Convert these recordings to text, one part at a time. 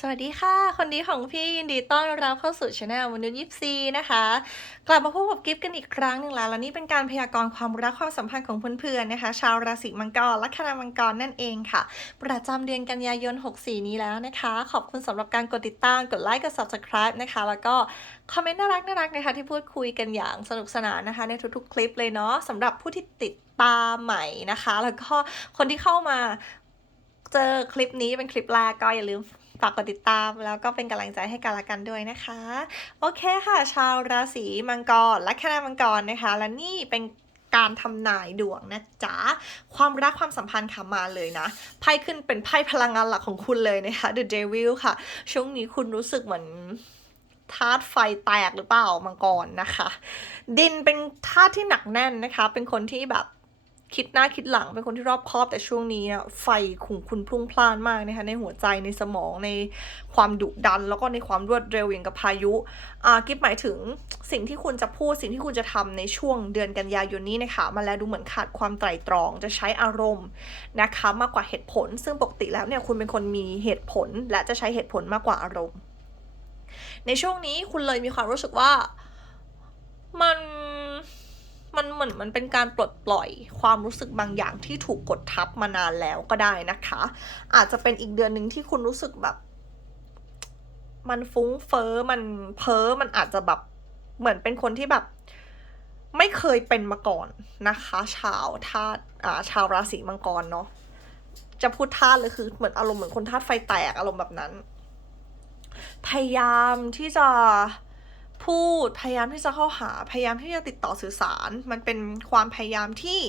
สวัสดีค่ะ คนดีของพี่ยินดีต้อนรับเข้าสู่ช anel มนุษย์ยิปซีนะคะ กลับมาพบกับกิฟกันอีกครั้งหนึ่งแล้ว และนี่เป็นการพยากรณ์ความรักความสัมพันธ์ของเพื่อนๆนะคะ ชาวราศีมังกรและคณะมังกรนั่นเองค่ะ ประจำเดือนกันยายน 64 นี้แล้วนะคะ ขอบคุณสำหรับการกดติดตามกดไลค์กด subscribe นะคะ แล้วก็คอมเมนต์น่ารักน่ารักนะคะที่พูดคุยกันอย่างสนุกสนานนะคะ ในทุกๆคลิปเลยเนาะสำหรับผู้ที่ติดตามใหม่นะคะ แล้วก็คนที่เข้ามาเจอคลิปนี้เป็นคลิปแรกก็อย่าลืม ฝากกดติดตามแล้วก็เป็นกำลังใจให้กันละกันด้วยนะคะ โอเคค่ะ ชาวราศีมังกรและคณะมังกรนะคะ และนี่เป็นการทำนายดวงนะจ๊ะ ความรักความสัมพันธ์ค่ะมาเลยนะ ไพ่ขึ้นเป็นไพ่พลังงานหลักของคุณเลยนะคะ The Devil ค่ะ ช่วงนี้คุณรู้สึกเหมือนธาตุไฟแตกหรือเปล่ามังกรนะคะ ดินเป็นธาตุที่หนักแน่นนะคะ เป็นคนที่แบบ คิดหน้าคิดหลังเป็นคนที่รอบคอบแต่ช่วงนี้อะไฟของคุณพลุ่งพล่านมากนะคะในหัวใจในสมองในความดุดัน แล้วก็ในความรวดเร็วอย่างกับพายุอ่ากิฟหมายถึงสิ่งที่คุณจะพูดสิ่งที่คุณจะทำในช่วงเดือนกันยายนนี้นะคะมาแล้วดูเหมือนขาดความไตร่ตรองจะใช้อารมณ์นะคะมากกว่าเหตุผล ซึ่งปกติแล้วเนี่ยคุณเป็นคนมีเหตุผล และจะใช้เหตุผลมากกว่าอารมณ์ ในช่วงนี้คุณเลยมีความรู้สึกว่ามัน มันเหมือนมันเป็นการปลดปล่อยความรู้สึกบางอย่างที่ถูกกดทับมานานแล้วก็ได้นะคะ อาจจะเป็นอีกเดือนหนึ่งที่คุณรู้สึกแบบ มันฟุ้งเฟ้อมันเพ้อมันอาจจะแบบเหมือนเป็นคนที่แบบ ไม่เคยเป็นมาก่อนนะคะ ชาวธาตุอาชาวราศีมังกรเนาะจะพูดธาตุเลยคือเหมือนอารมณ์เหมือนคนธาตุไฟแตกอารมณ์แบบนั้น พยายามที่จะ พูดพยายามที่จะเข้าหาพยายามที่จะติดต่อสื่อสาร มันเป็นความพยายามที่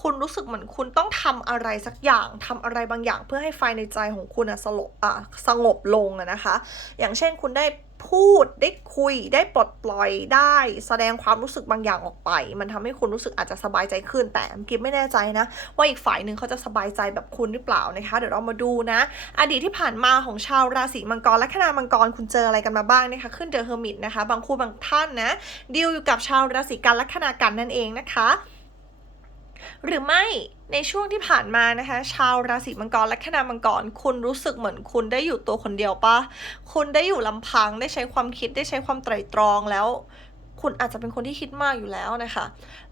คุณรู้สึกเหมือนคุณต้องทำอะไรสักอย่างทำอะไรบางอย่างเพื่อให้ไฟในใจของคุณอะสลบอะสงบลงอะนะคะ อย่างเช่นคุณได้ พูดได้คุยได้ปลดปล่อยได้ แสดงความรู้สึกบางอย่างออกไป มันทำให้คุณรู้สึกอาจจะสบายใจขึ้น แต่กิฟไม่แน่ใจนะ ว่าอีกฝ่ายหนึ่งเขาจะสบายใจแบบคุณหรือเปล่านะคะ เดี๋ยวเรามาดูนะ อดีตที่ผ่านมาของชาวราศีมังกรและคณะมังกรคุณเจออะไรกันมาบ้างนะคะขึ้นเดอะเฮอร์มิตนะคะ บางคู่บางท่านนะดีลอยู่กับชาวราศีกันและคณะกันนั่นเองนะคะ หรือไม่ในช่วงที่ผ่านมานะคะ ชาวราศีมังกรและคณะมังกร คุณรู้สึกเหมือนคุณได้อยู่ตัวคนเดียวปะคุณได้อยู่ลำพังได้ใช้ความคิดได้ใช้ความไตร่ตรองแล้ว คุณอาจจะเป็นคนที่คิดมากอยู่แล้วนะคะ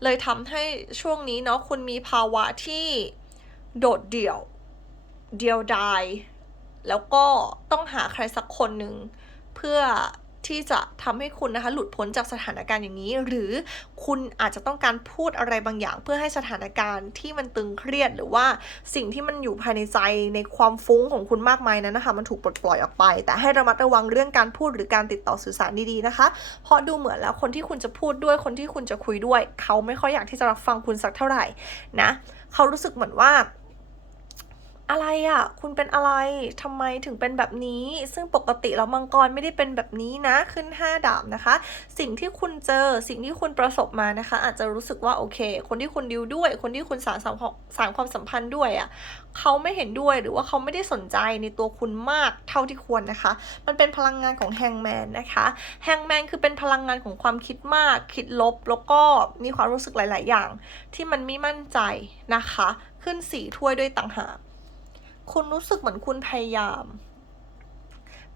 เลยทำให้ช่วงนี้เนาะคุณมีภาวะที่โดดเดี่ยว เดียวดาย แล้วก็ต้องหาใครสักคนหนึ่งเพื่อ ที่จะทำให้คุณนะคะหลุดพ้นจากสถานการณ์อย่างนี้ หรือคุณอาจจะต้องการพูดอะไรบางอย่าง เพื่อให้สถานการณ์ที่มันตึงเครียด หรือว่าสิ่งที่มันอยู่ภายในใจในความฟุ้งของคุณมากมายนั้นนะคะ มันถูกปลดปล่อยออกไป แต่ให้ระมัดระวังเรื่องการพูดหรือการติดต่อสื่อสารดีๆนะคะ เพราะดูเหมือนแล้วคนที่คุณจะพูดด้วยคนที่คุณจะคุยด้วย เขาไม่ค่อยอยากที่จะรับฟังคุณสักเท่าไหร่นะเขารู้สึกเหมือนว่า อะไรอะ่ะ คุณเป็นอะไรทำไมถึงเป็นแบบนี้ ซึ่งปกติแล้วมังกรไม่ได้เป็นแบบนี้นะ ขึ้น 5 ดาบนะคะ สิ่งที่คุณเจอ สิ่งที่คุณประสบมานะคะ อาจจะรู้สึกว่าโอเค คนที่คุณดิวด้วย คนที่คุณสารสัมพันธ์สารความสัมพันธ์ด้วยอะ่ะเขาไม่เห็นด้วยหรือว่าเขาไม่ได้สนใจในตัวคุณมากเท่าที่ควรนะคะ มันเป็นพลังงานของแฮงแมนนะคะแฮงแมนคือเป็นพลังงานของความคิดมาก คิดลบ แล้วก็มีความรู้สึกหลาย ๆ อย่าง ที่มันไม่มั่นใจนะคะ ขึ้นสี่ถ้วยด้วยต่างหาก คุณรู้สึกเหมือนคุณพยายาม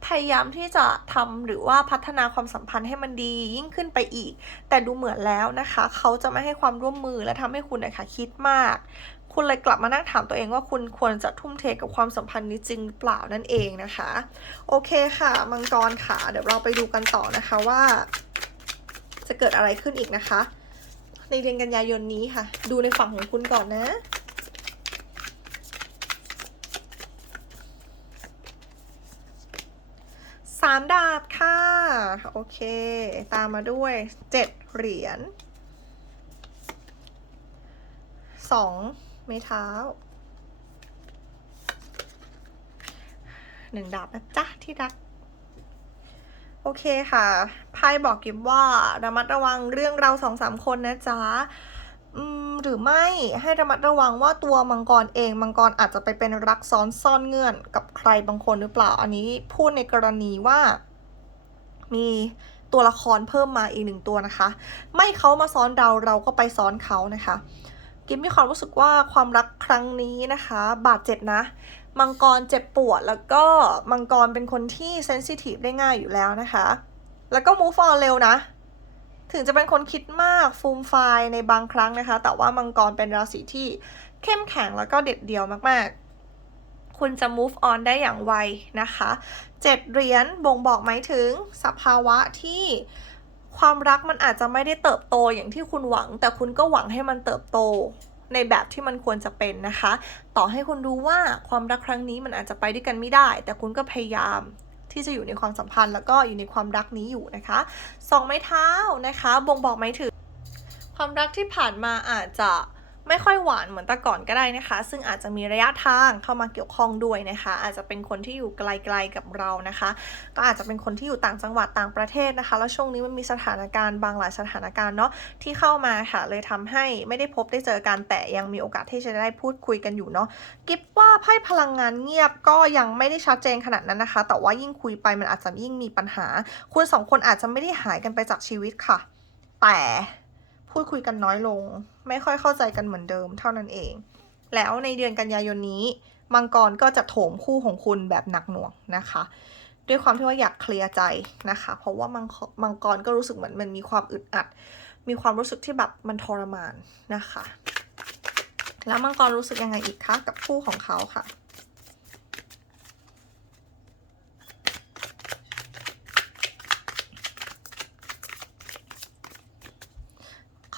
พยายามที่จะทำหรือว่าพัฒนาความสัมพันธ์ให้มันดียิ่งขึ้นไปอีก แต่ดูเหมือนแล้วนะคะ เขาจะไม่ให้ความร่วมมือและทำให้คุณนะคะคิดมาก คุณเลยกลับมานั่งถามตัวเองว่าคุณควรจะทุ่มเทกับความสัมพันธ์นี้จริงหรือเปล่านั่นเองนะคะ โอเคค่ะ มังกรค่ะ เดี๋ยวเราไปดูกันต่อนะคะว่า จะเกิดอะไรขึ้นอีกนะคะ ในเดือนกันยายนนี้ค่ะ ดูในฝั่งของคุณก่อนนะามดาบค่ะ โอเค ตามมาด้วยเจ็ดเหรียญสองไม้เท้าหนึ่งดาบนะจ๊ะที่รัก โอเคค่ะไพ่บอกกิบว่าระมัดระวังเรื่องเราสองสามคนนะจ๊ะ หรือไม่ให้ระมัดระวังว่าตัวมังกรเองมังกรอาจจะไปเป็นรักซ้อนซ่อนเงื่อนกับใครบางคนหรือเปล่า อันนี้พูดในกรณีว่า มีตัวละครเพิ่มมาอีกหนึ่งตัวนะคะ ไม่เขามาซ้อนเราเราก็ไปซ้อนเขานะคะกิมมีความรู้สึกว่าความรักครั้งนี้นะคะ บาดเจ็บนะ มังกรเจ็บปวดแล้วก็มังกรเป็นคนที่เซนซิทีฟได้ง่ายอยู่แล้วนะคะ แล้วก็ move on เร็วนะ ถึงจะเป็นคนคิดมากฟูมไฟในบางครั้งนะคะ แต่ว่ามังกรเป็นราศีที่เข้มแข็งแล้วก็เด็ดเดี่ยวมากๆ คุณจะ move on ได้อย่างไวนะคะเจ็ดเหรียญบ่งบอกหมายถึงสภาวะที่ความรักมันอาจจะไม่ได้เติบโตอย่างที่คุณหวัง แต่คุณก็หวังให้มันเติบโตในแบบที่มันควรจะเป็นนะคะ ต่อให้คุณรู้ว่าความรักครั้งนี้มันอาจจะไปด้วยกันไม่ได้ แต่คุณก็พยายาม ที่จะอยู่ในความสัมพันธ์ แล้วก็อยู่ในความรักนี้อยู่นะคะสองไม้เท้านะคะ บ่งบอกหมายถึงความรักที่ผ่านมาอาจจะ ไม่ค่อยหวานเหมือนแต่ก่อนก็ได้นะคะ ซึ่งอาจจะมีระยะทางเข้ามาเกี่ยวข้องด้วยนะคะ อาจจะเป็นคนที่อยู่ไกลๆกับเรานะคะ ก็อาจจะเป็นคนที่อยู่ต่างจังหวัดต่างประเทศนะคะ แล้วช่วงนี้มันมีสถานการณ์บางหลายสถานการณ์เนาะที่เข้ามาค่ะ เลยทำให้ไม่ได้พบได้เจอกันแต่ยังมีโอกาสที่จะได้พูดคุยกันอยู่เนาะกิฟว่าไพ่พลังงานเงียบก็ยังไม่ได้ชัดเจนขนาดนั้นนะคะ แต่ว่ายิ่งคุยไปมันอาจจะยิ่งมีปัญหา คุณสองคนอาจจะไม่ได้หายกันไปจากชีวิตค่ะ แต่ พูดคุยกันน้อยลง ไม่ค่อยเข้าใจกันเหมือนเดิมเท่านั้นเอง แล้วในเดือนกันยายนนี้ มังกรก็จะโถมคู่ของคุณแบบหนักหน่วงนะคะ ด้วยความที่ว่าอยากเคลียร์ใจนะคะ เพราะว่ามังมังกรก็รู้สึกเหมือนมันมีความอึดอัด มีความรู้สึกที่แบบมันทรมานนะคะ แล้วมังกรรู้สึกยังไงอีกคะกับคู่ของเขาค่ะ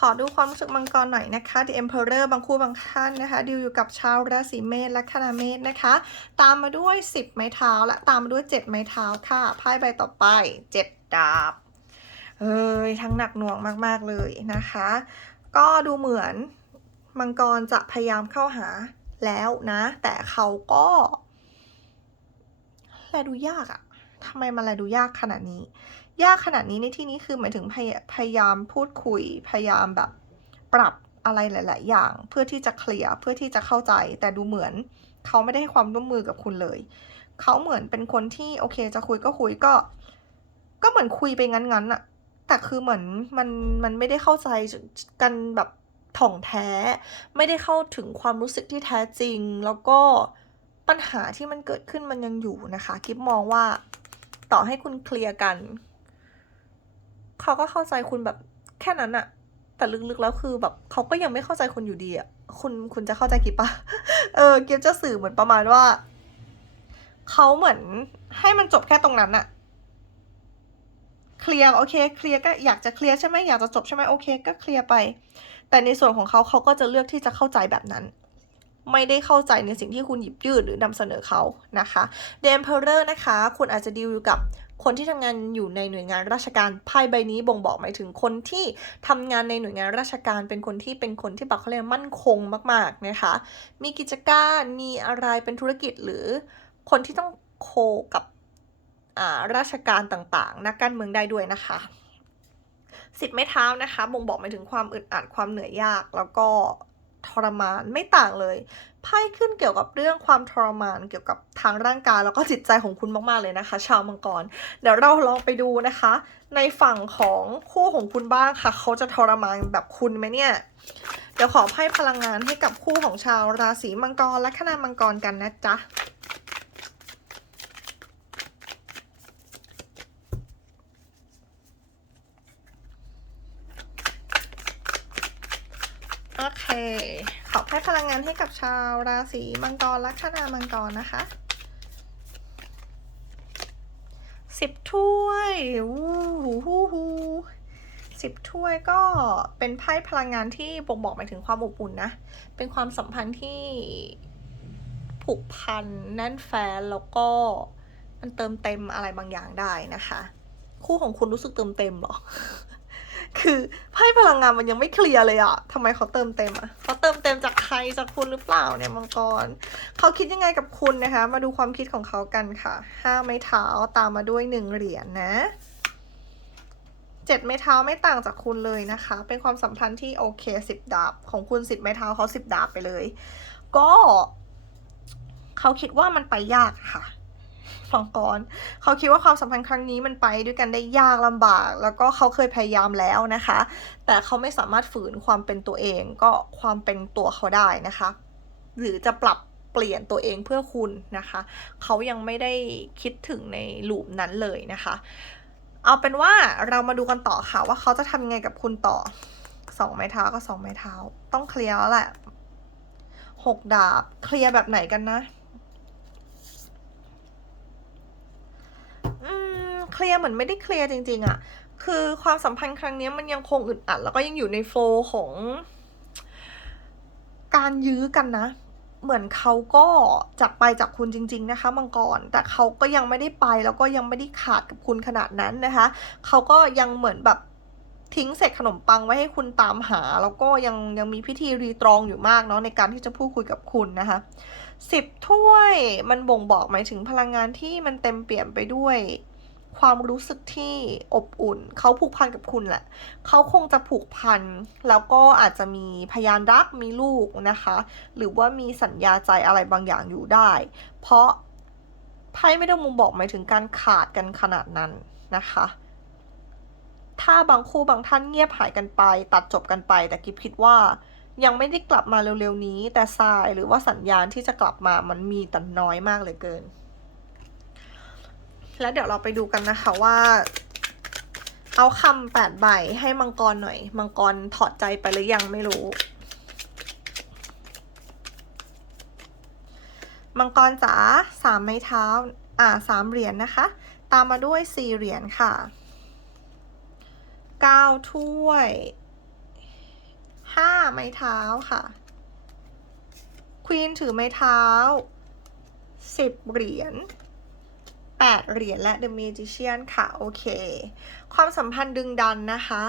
ขอดูความรู้สึกมังกรหน่อยนะคะ The Emperor บางคู่บางท่านนะคะ ดิวอยู่กับชาวราศีเมษและคณาเมษนะคะ ตามมาด้วย 10 ไม้เท้า และตามมาด้วย 7 ไม้เท้าค่ะไพ่ใบต่อไป 7 ดาบเอ้ยทั้งหนักหน่วงมาก ๆ เลยนะคะ ก็ดูเหมือนมังกรจะพยายามเข้าหาแล้วนะ แต่เขาก็แลดูยากอะทำไมมันแลดูยากขนาดนี้ ยากขนาดนี้ในที่นี้คือหมายถึงพยพยายามพูดคุย พยายามแบบปรับอะไรหลาย ๆ อย่าง เพื่อที่จะเคลียร์เพื่อที่จะเข้าใจ แต่ดูเหมือนเขาไม่ได้ให้ความร่วมมือกับคุณเลย เขาเหมือนเป็นคนที่โอเคจะคุยก็คุยก็ ก็เหมือนคุยไปงั้นๆอะแต่คือเหมือนมันมันไม่ได้เข้าใจกันแบบถ่องแท้ ไม่ได้เข้าถึงความรู้สึกที่แท้จริง แล้วก็ปัญหาที่มันเกิดขึ้นมันยังอยู่นะคะ คิดมองว่าต่อให้คุณเคลียร์กัน เขาก็เข้าใจคุณแบบแค่นั้นอะแต่ลึกๆแล้วคือแบบเขาก็ยังไม่เข้าใจคุณอยู่ดีอะคุณคุณจะเข้าใจกิบปะเออกิบจะสื่อเหมือนประมาณว่าเขาเหมือนให้มันจบแค่ตรงนั้นอะเคลียร์โอเคเคลียร์ก็อยากจะเคลียร์ใช่ไหมอยากจะจบใช่ไหมโอเค ก็เคลียร์ไป แต่ในส่วนของเขาเขาก็จะเลือกที่จะเข้าใจแบบนั้น ไม่ได้เข้าใจในสิ่งที่คุณหยิบยื่นหรือนำเสนอเขานะคะเดมเพลเลอร์นะคะ คุณอาจจะดีลอยู่กับ คนที่ทำงานอยู่ในหน่วยงานราชการไพ่ใบนี้บ่งบอกหมายถึงคนที่ทำงานในหน่วยงานราชการเป็นคนที่เป็นคนที่แบบเขาเรียกมั่นคงมากๆนะคะ มีกิจการมีอะไรเป็นธุรกิจหรือคนที่ต้องโคกับอ่าราชการต่างๆ นักการเมืองได้ด้วยนะคะสิบไม้เท้านะคะบ่งบอกหมายถึงความอึดอัดความเหนื่อยยากแล้วก็ ทรมานไม่ต่างเลยไพ่ขึ้นเกี่ยวกับเรื่องความทรมานเกี่ยวกับทางร่างกายแล้วก็จิตใจของคุณมากๆเลยนะคะ ชาวมังกร เดี๋ยวเราลองไปดูนะคะ ในฝั่งของคู่ของคุณบ้างค่ะ เขาจะทรมานแบบคุณไหมเนี่ย เดี๋ยวขอไพ่พลังงานให้กับคู่ของชาวราศีมังกรและคณามังกรกันนะจ๊ะ โอเค ขอไพ่พลังงานให้กับชาวราศีมังกรและคณามังกรนะคะสิบถ้วยวู้หูหูหูสิบถ้วยก็เป็นไพ่พลังงานที่บ่งบอกหมายถึงความอบอุ่นนะ เป็นความสัมพันธ์ที่ผูกพันแน่นแฟนแล้วก็มันเติมเต็มอะไรบางอย่างได้นะคะ คู่ของคุณรู้สึกเติมเต็มหรอ คือไพ่พลังงานมันยังไม่เคลียร์เลยอะทำไมเขาเติมเต็มอะเขาเติมเต็มจากใครจากคุณหรือเปล่าเนี่ยมังกร เขาคิดยังไงกับคุณนะคะ มาดูความคิดของเขากันค่ะ ห้าไม้เท้าตามมาด้วยหนึ่งเหรียญนะเจ็ดไม้เท้าไม่ต่างจากคุณเลยนะคะ เป็นความสัมพันธ์ที่โอเคสิบดาบ ของคุณสิบไม้เท้าเขาสิบดาบไปเลย ก็ เขาคิดว่ามันไปยากค่ะ มังกรเขาคิดว่าความสัมพันธ์ครั้งนี้มันไปด้วยกันได้ยากลำบาก แล้วก็เขาเคยพยายามแล้วนะคะ แต่เขาไม่สามารถฝืนความเป็นตัวเองก็ความเป็นตัวเขาได้นะคะ หรือจะปรับเปลี่ยนตัวเองเพื่อคุณนะคะ เขายังไม่ได้คิดถึงในลูปนั้นเลยนะคะ เอาเป็นว่าเรามาดูกันต่อค่ะว่าเขาจะทำยังไงกับคุณต่อสองไม้เท้าก็สองไม้เท้า ต้องเคลียร์แล้วแหละหกดาบเคลียร์แบบไหนกันนะ อืม เคลียร์เหมือนไม่ได้เคลียร์จริง ๆอะคือความสัมพันธ์ครั้งนี้มันยังคงอึดอัด แล้วก็ยังอยู่ในโฟล์ของ การยื้อกันนะ เหมือนเขาก็จากไปจากคุณจริง ๆ นะคะ มังกร แต่เขาก็ยังไม่ได้ไปแล้วก็ยังไม่ได้ขาดกับคุณขนาดนั้นนะคะ เขาก็ยังเหมือนแบบทิ้งเศษขนมปังไว้ให้คุณตามหา แล้วก็ยังยังมีพิธีรีตรองอยู่มากเนาะในการที่จะพูดคุยกับคุณนะคะสิบถ้วยมันบ่งบอกหมายถึงพลังงานที่มันเต็มเปี่ยมไปด้วย ความรู้สึกที่อบอุ่น เขาผูกพันกับคุณแหละ เขาคงจะผูกพัน แล้วก็อาจจะมีพยานรักมีลูกนะคะ หรือว่ามีสัญญาใจอะไรบางอย่างอยู่ได้ เพราะไพ่ไม่ได้มุมบอกหมายถึงการขาดกันขนาดนั้นนะคะ ถ้าบางคู่บางท่านเงียบหายกันไป ตัดจบกันไป แต่กิฟคิดว่ายังไม่ได้กลับมาเร็วๆนี้ แต่ทรายหรือว่าสัญญาณที่จะกลับมามันมีแต่น้อยมากเลยเกิน แล้วเดี๋ยวเราไปดูกันนะคะว่า เอาคำแปดใบให้มังกรหน่อย มังกรถอดใจไปหรือยังไม่รู้ มังกรจ๋าสามไม้เท้า อ่าสามเหรียญนะคะ ตามมาด้วยสี่เหรียญค่ะเก้าถ้วยห้าไม้เท้าค่ะควีนถือไม้เท้าสิบเหรียญ แปดเหรียญและ The Magician ค่ะ โอเค ความสัมพันธ์ดึงดันนะคะ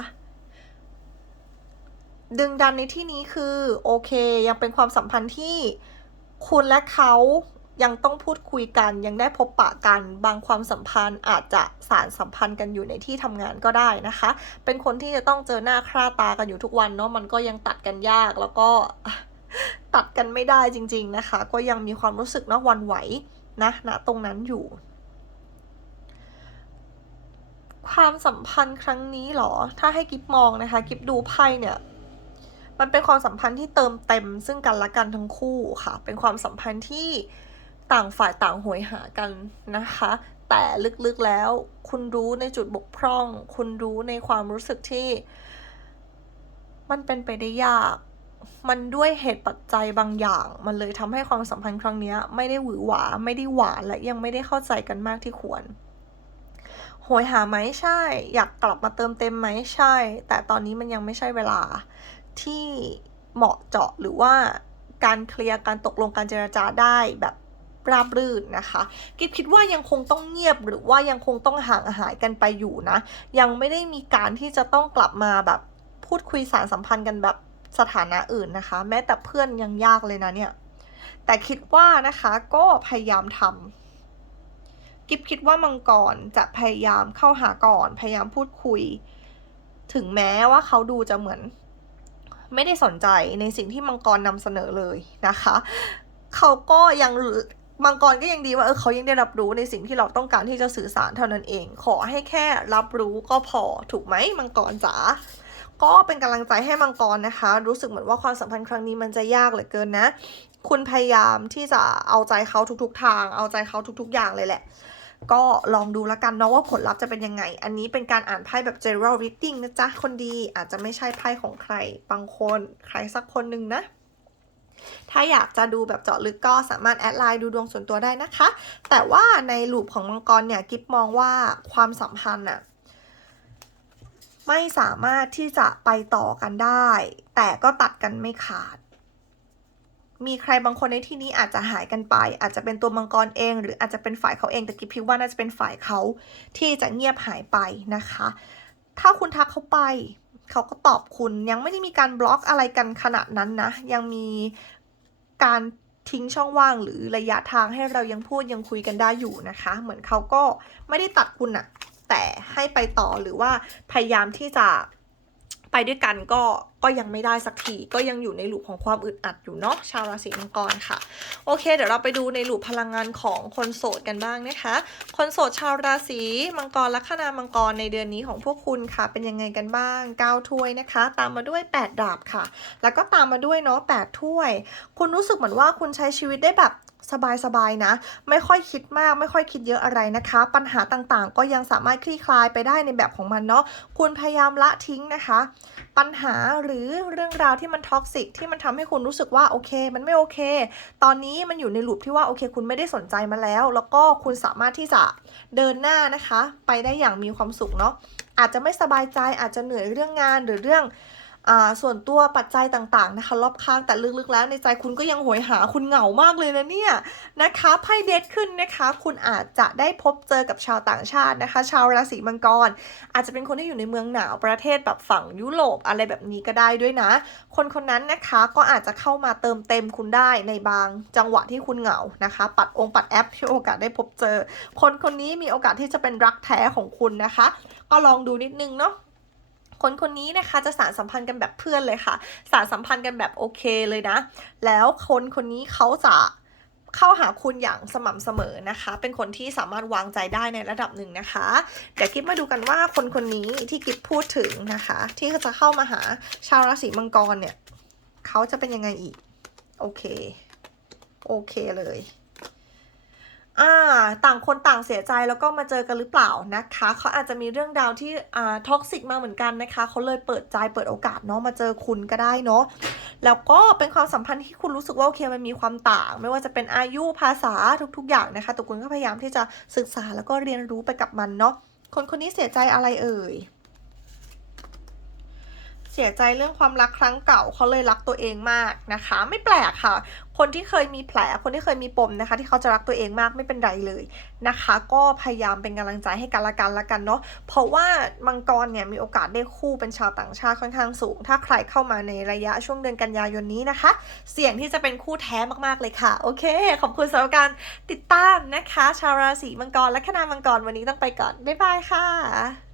ดึงดันในที่นี้คือ โอเค ยังเป็นความสัมพันธ์ที่คุณและเขายังต้องพูดคุยกันยังได้พบปะกันบางความสัมพันธ์อาจจะสารสัมพันธ์กันอยู่ในที่ทำงานก็ได้นะคะ เป็นคนที่จะต้องเจอหน้าค่าตากันอยู่ทุกวันเนาะมันก็ยังตัดกันยากแล้วก็ตัดกันไม่ได้จริง ๆนะคะ ก็ยังมีความรู้สึกนะหวันไหวนะณนะตรงนั้นอยู่ ความสัมพันธ์ครั้งนี้หรอ ถ้าให้กิฟมองนะคะ กิฟดูไพ่เนี่ย มันเป็นความสัมพันธ์ที่เติมเต็มซึ่งกันและกันทั้งคู่ค่ะ เป็นความสัมพันธ์ที่ต่างฝ่ายต่างหวยหากันนะคะ แต่ลึกๆแล้ว คุณรู้ในจุดบกพร่อง คุณรู้ในความรู้สึกที่ มันเป็นไปได้ยาก มันด้วยเหตุปัจจัยบางอย่าง มันเลยทำให้ความสัมพันธ์ครั้งนี้ไม่ได้หวือหวา ไม่ได้หวานและยังไม่ได้เข้าใจกันมากที่ควร หยหาไหมใช่ อยากกลับมาเติมเต็มไหมใช่ แต่ตอนนี้มันยังไม่ใช่เวลาที่เหมาะเจาะหรือว่าการเคลียร์การตกลงการเจรจาได้แบบราบรื่นนะคะกิฟคิดว่ายังคงต้องเงียบหรือว่ายังคงต้องห่างหายกันไปอยู่นะ ยังไม่ได้มีการที่จะต้องกลับมาแบบพูดคุยสารสัมพันธ์กันแบบสถานะอื่นนะคะ แม้แต่เพื่อนยังยากเลยนะเนี่ย แต่คิดว่านะคะก็พยายามทำ กิฟคิดว่ามังกรจะพยายามเข้าหาก่อน พยายามพูดคุย ถึงแม้ว่าเขาดูจะเหมือน ไม่ได้สนใจในสิ่งที่มังกรนำเสนอเลยนะคะ เขาก็ยังมังกรก็ยังดีว่าเออเขายังได้รับรู้ในสิ่งที่เราต้องการที่จะสื่อสารเท่านั้นเอง ขอให้แค่รับรู้ก็พอถูกไหมมังกรจ๋าก็เป็นกำลังใจให้มังกรนะคะ รู้สึกเหมือนว่าความสัมพันธ์ครั้งนี้มันจะยากเหลือเกินนะ คุณพยายามที่จะเอาใจเขาทุกๆทาง เอาใจเขาทุกๆอย่างเลยแหละ ก็ลองดูแล้วกันเนาะว่าผลลัพธ์จะเป็นยังไง อันนี้เป็นการอ่านไพ่แบบ general reading นะจ๊ะ คนดีอาจจะไม่ใช่ไพ่ของใครบางคนใครสักคนหนึ่งนะ ถ้าอยากจะดูแบบเจาะลึกก็สามารถแอดไลน์ดูดวงส่วนตัวได้นะคะ แต่ว่าในลูปของมังกรเนี่ยกิฟมองว่าความสัมพันธ์อะไม่สามารถที่จะไปต่อกันได้ แต่ก็ตัดกันไม่ขาด มีใครบางคนในที่นี้อาจจะหายกันไป อาจจะเป็นตัวมังกรเอง หรืออาจจะเป็นฝ่ายเขาเองแต่กิฟพิวว่าน่าจะเป็นฝ่ายเขาที่จะเงียบหายไปนะคะ ถ้าคุณทักเขาไป เขาก็ตอบคุณยังไม่ได้มีการบล็อกอะไรกันขนาดนั้นนะ ยังมีการทิ้งช่องว่างหรือระยะทางให้เรายังพูดยังคุยกันได้อยู่นะคะ เหมือนเขาก็ไม่ได้ตัดคุณอะแต่ให้ไปต่อหรือว่าพยายามที่จะ ไปด้วยกันก็ก็ยังไม่ได้สักทีก็ยังอยู่ในหลูปของความอึดอัดอยู่เนาะชาวราศีมังกรค่ะ โอเค เดี๋ยวเราไปดูในหลูปพลังงานของคนโสดกันบ้างนะคะ คนโสดชาวราศีมังกรลัคนามังกรในเดือนนี้ของพวกคุณค่ะ เป็นยังไงกันบ้าง9ถ้วยนะคะ ตามมาด้วย 8 ดาบค่ะ แล้วก็ตามมาด้วยเนาะ8ถ้วย คุณรู้สึกเหมือนว่าคุณใช้ชีวิตได้แบบ สบายๆนะ ไม่ค่อยคิดมากไม่ค่อยคิดเยอะอะไรนะคะ ปัญหาต่างๆ ก็ยังสามารถคลี่คลายไปได้ในแบบของมันเนาะคุณพยายามละทิ้งนะคะ ปัญหาหรือเรื่องราวที่มันท็อกซิกที่มันทำให้คุณรู้สึกว่าโอเค มันไม่โอเค ตอนนี้มันอยู่ในลูปที่ว่าโอเค คุณไม่ได้สนใจมาแล้ว แล้วก็คุณสามารถที่จะเดินหน้านะคะ ไปได้อย่างมีความสุขเนาะอาจจะไม่สบายใจอาจจะเหนื่อยเรื่องงานหรือเรื่อง ส่วนตัวปัจจัยต่างๆนะคะรอบข้างแต่ลึกๆแล้วในใจคุณก็ยังโหยหาคุณเหงามากเลยนะเนี่ยนะคะไพ่เดทขึ้นนะคะคุณอาจจะได้พบเจอกับชาวต่างชาตินะคะ ชาวราศีมังกร อาจจะเป็นคนที่อยู่ในเมืองหนาวประเทศแบบฝั่งยุโรปอะไรแบบนี้ก็ได้ด้วยนะ คนคนนั้นนะคะก็อาจจะเข้ามาเติมเต็มคุณได้ในบางจังหวะที่คุณเหงานะคะ ปัดองค์ปัดแอปที่โอกาสได้พบเจอ คนคนนี้มีโอกาสที่จะเป็นรักแท้ของคุณนะคะ ก็ลองดูนิดนึงเนาะ คนคนนี้นะคะจะสารสัมพันธ์กันแบบเพื่อนเลยค่ะ สารสัมพันธ์กันแบบโอเคเลยนะ แล้วคนคนนี้เขาจะเข้าหาคุณอย่างสม่ำเสมอนะคะ เป็นคนที่สามารถวางใจได้ในระดับหนึ่งนะคะ เดี๋ยวกิฟมาดูกันว่าคนคนนี้ที่กิฟพูดถึงนะคะ ที่จะเข้ามาหาชาวราศีมังกรเนี่ยเขาจะเป็นยังไงอีก โอเค โอเคเลย อ่าต่างคนต่างเสียใจแล้วก็มาเจอกันหรือเปล่านะคะ เขาอาจจะมีเรื่องราวที่อ่าท็อกซิกมาเหมือนกันนะคะ เขาเลยเปิดใจเปิดโอกาสเนาะมาเจอคุณก็ได้เนาะแล้วก็เป็นความสัมพันธ์ที่คุณรู้สึกว่าโอเคมันมีความต่าง ไม่ว่าจะเป็นอายุภาษาทุก ๆ อย่างนะคะแต่คุณก็พยายามที่จะศึกษาแล้วก็เรียนรู้ไปกับมันเนาะคนคนนี้เสียใจอะไรเอ่ย เสียใจเรื่องความรักครั้งเก่าเขาเลยรักตัวเองมากนะคะ ไม่แปลกค่ะ คนที่เคยมีแผลคนที่เคยมีปมนะคะ ที่เขาจะรักตัวเองมากไม่เป็นไรเลยนะคะ ก็พยายามเป็นกำลังใจให้กันละกันละกันเนาะเพราะว่ามังกรเนี่ยมีโอกาสได้คู่เป็นชาวต่างชาติค่อนข้างสูง ถ้าใครเข้ามาในระยะช่วงเดือนกันยายนนี้นะคะ เสี่ยงที่จะเป็นคู่แท้มากๆเลยค่ะโอเค ขอบคุณสำหรับการติดตามนะคะ ชาวราศีมังกรและคณามังกรวันนี้ต้องไปก่อนบ๊ายบายค่ะ